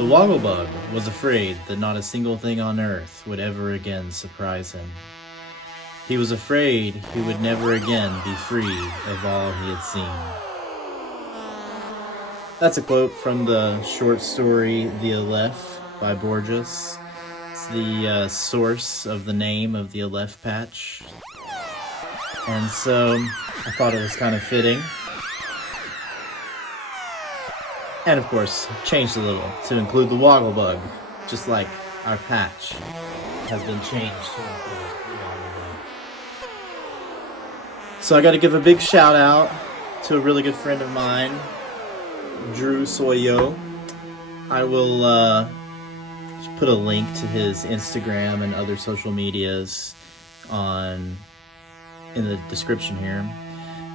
The Wogglebug was afraid that not a single thing on earth would ever again surprise him. He was afraid he would never again be free of all he had seen. That's a quote from the short story The Aleph by Borges. It's the source of the name of the Aleph patch. And so I thought it was kind of fitting. And of course, changed a little to include the Wogglebug, just like our patch has been changed to include the Wogglebug. So I got to give a big shout out to a really good friend of mine, Drew Soy Yo. I will put a link to his Instagram and other social medias in the description here.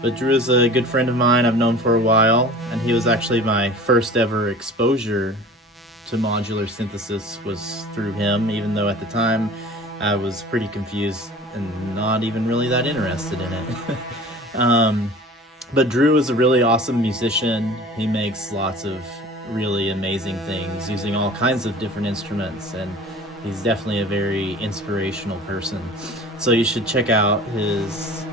But Drew is a good friend of mine I've known for a while, and he was actually my first ever exposure to modular synthesis was through him, even though at the time I was pretty confused and not even really that interested in it. But Drew is a really awesome musician. He makes lots of really amazing things using all kinds of different instruments, and he's definitely a very inspirational person. So you should check out his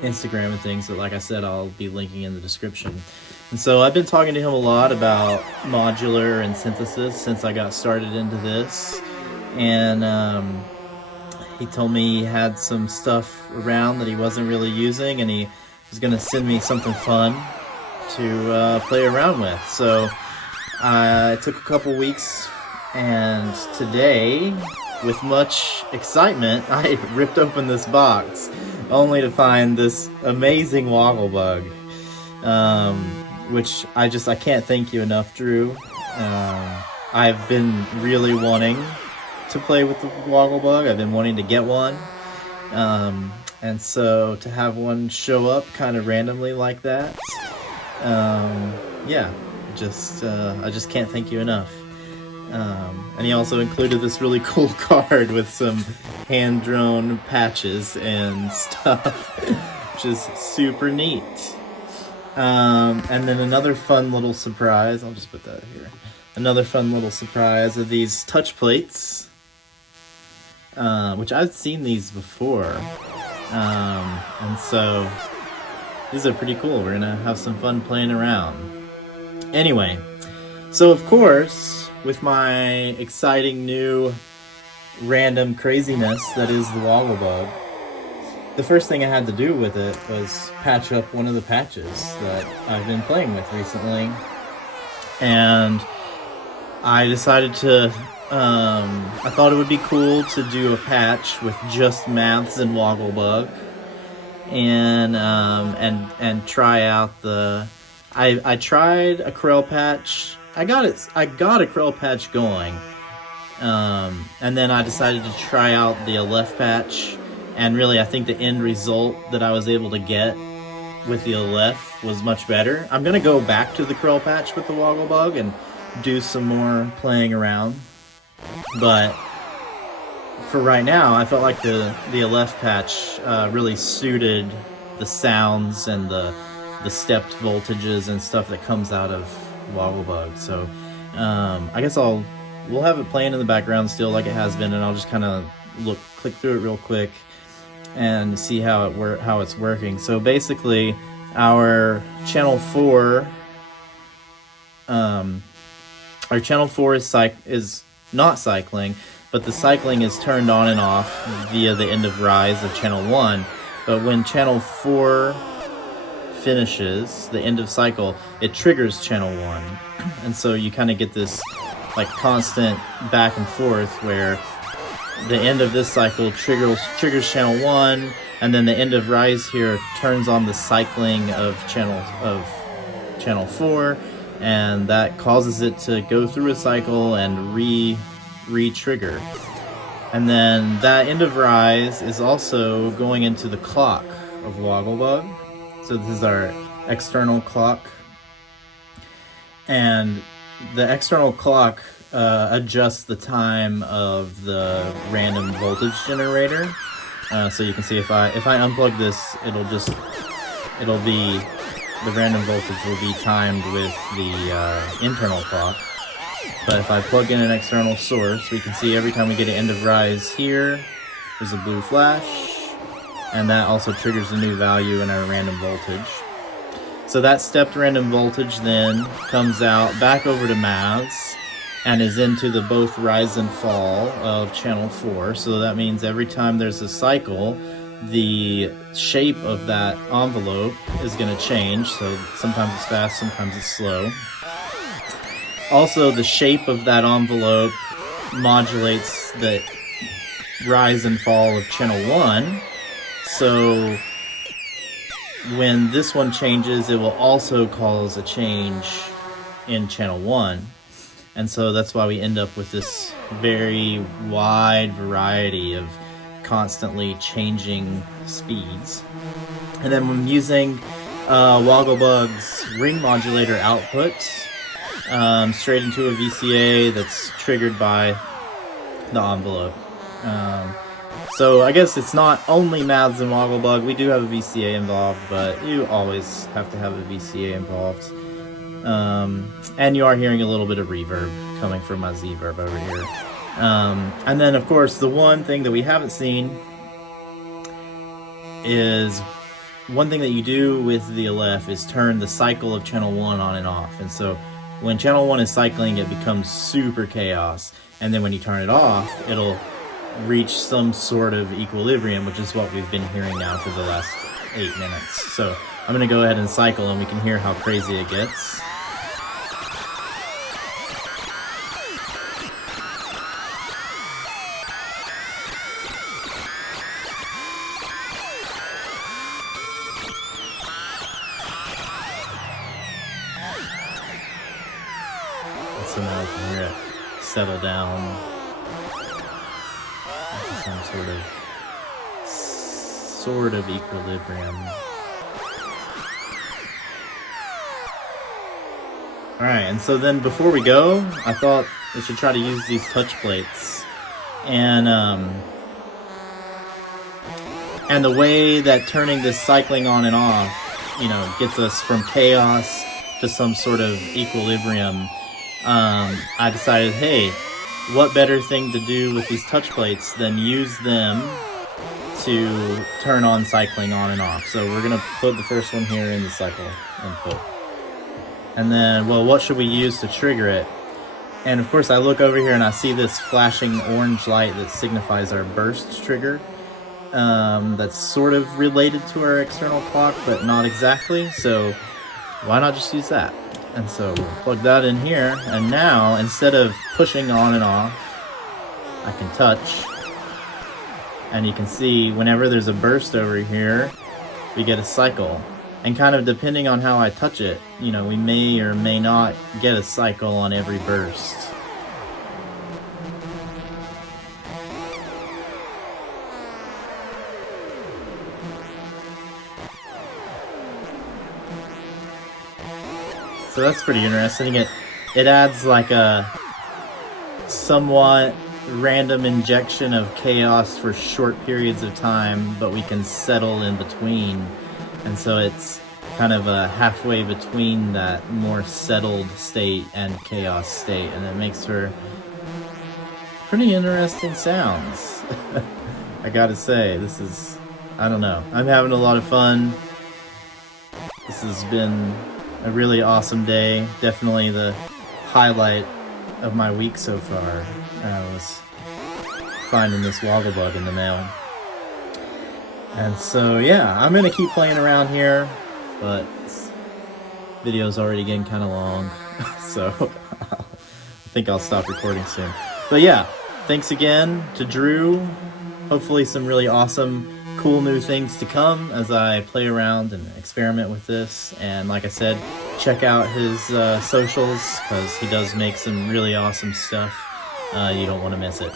Instagram and things that, like I said, I'll be linking in the description. And so I've been talking to him a lot about modular and synthesis since I got started into this. And he told me he had some stuff around that he wasn't really using, and he was going to send me something fun to play around with. So it took a couple weeks, and today, with much excitement, I ripped open this box only to find this amazing Wogglebug, which I can't thank you enough, Drew. I've been really wanting to play with the Wogglebug. I've been wanting to get one, and so to have one show up kind of randomly like that, yeah, I just can't thank you enough. And he also included this really cool card with some hand-drawn patches and stuff, which is super neat. And then another fun little surprise, I'll just put that here. Another fun little surprise are these touch plates, which I've seen these before. And so these are pretty cool. We're gonna have some fun playing around. Anyway, so of course, with my exciting new random craziness that is the Wogglebug, the first thing I had to do with it was patch up one of the patches that I've been playing with recently. And I decided to, I thought it would be cool to do a patch with just maths and Wogglebug, and try out the, I tried a Krell patch. I got a Krell patch going, and then I decided to try out the Aleph patch, and really I think the end result that I was able to get with the Aleph was much better. I'm gonna go back to the Krell patch with the Wogglebug and do some more playing around, but for right now I felt like the Aleph patch really suited the sounds and the stepped voltages and stuff that comes out of Wogglebug. So I guess we'll have it playing in the background still like it has been, and I'll just kind of click through it real quick and see how it's working. So basically, our channel 4 is not cycling, but the cycling is turned on and off via the end of rise of channel 1. But when channel 4 finishes, the end of cycle, it triggers channel 1, and so you kind of get this like constant back and forth where the end of this cycle triggers channel 1, and then the end of rise here turns on the cycling of channel 4, and that causes it to go through a cycle and re-trigger. And then that end of rise is also going into the clock of Wogglebug. So this is our external clock, and the external clock adjusts the time of the random voltage generator. So you can see if I unplug this, it'll be the random voltage will be timed with the internal clock. But if I plug in an external source, we can see every time we get an end of rise here, there's a blue flash, and that also triggers a new value in our random voltage. So that stepped random voltage then comes out back over to maths and is into the both rise and fall of channel 4. So that means every time there's a cycle, the shape of that envelope is going to change. So sometimes it's fast, sometimes it's slow. Also, the shape of that envelope modulates the rise and fall of channel 1. So when this one changes, it will also cause a change in channel 1. And so that's why we end up with this very wide variety of constantly changing speeds. And then when using Wogglebug's ring modulator output straight into a VCA that's triggered by the envelope. So I guess it's not only maths and Wogglebug. We do have a VCA involved, but you always have to have a VCA involved. And you are hearing a little bit of reverb coming from my Z-verb over here. And then, of course, the one thing that we haven't seen is one thing that you do with the Aleph is turn the cycle of channel 1 on and off. And so when channel 1 is cycling, it becomes super chaos. And then when you turn it off, it'll reach some sort of equilibrium, which is what we've been hearing now for the last 8 minutes. So I'm going to go ahead and cycle and we can hear how crazy it gets. So now we can hear it settle down into some sort of equilibrium. Alright, and so then before we go, I thought we should try to use these touch plates. And the way that turning this cycling on and off, gets us from chaos to some sort of equilibrium, I decided, hey, what better thing to do with these touch plates than use them to turn on cycling on and off. So we're going to put the first one here in the cycle input. And then, well, what should we use to trigger it? And of course I look over here and I see this flashing orange light that signifies our burst trigger. That's sort of related to our external clock, but not exactly. So why not just use that? And so we'll plug that in here, and now instead of pushing on and off, I can touch, and you can see whenever there's a burst over here, we get a cycle. And kind of depending on how I touch it, we may or may not get a cycle on every burst. So that's pretty interesting. It adds like a somewhat random injection of chaos for short periods of time, but we can settle in between. And so it's kind of a halfway between that more settled state and chaos state, and it makes for pretty interesting sounds. I gotta say, I don't know. I'm having a lot of fun. This has been a really awesome day. Definitely the highlight of my week so far. I was finding this Wogglebug in the mail. And so yeah, I'm gonna keep playing around here, but this video's already getting kind of long, so I think I'll stop recording soon. But yeah, thanks again to Drew. Hopefully some really awesome, cool new things to come as I play around and experiment with this. And like I said, check out his socials, because he does make some really awesome stuff. You don't want to miss it.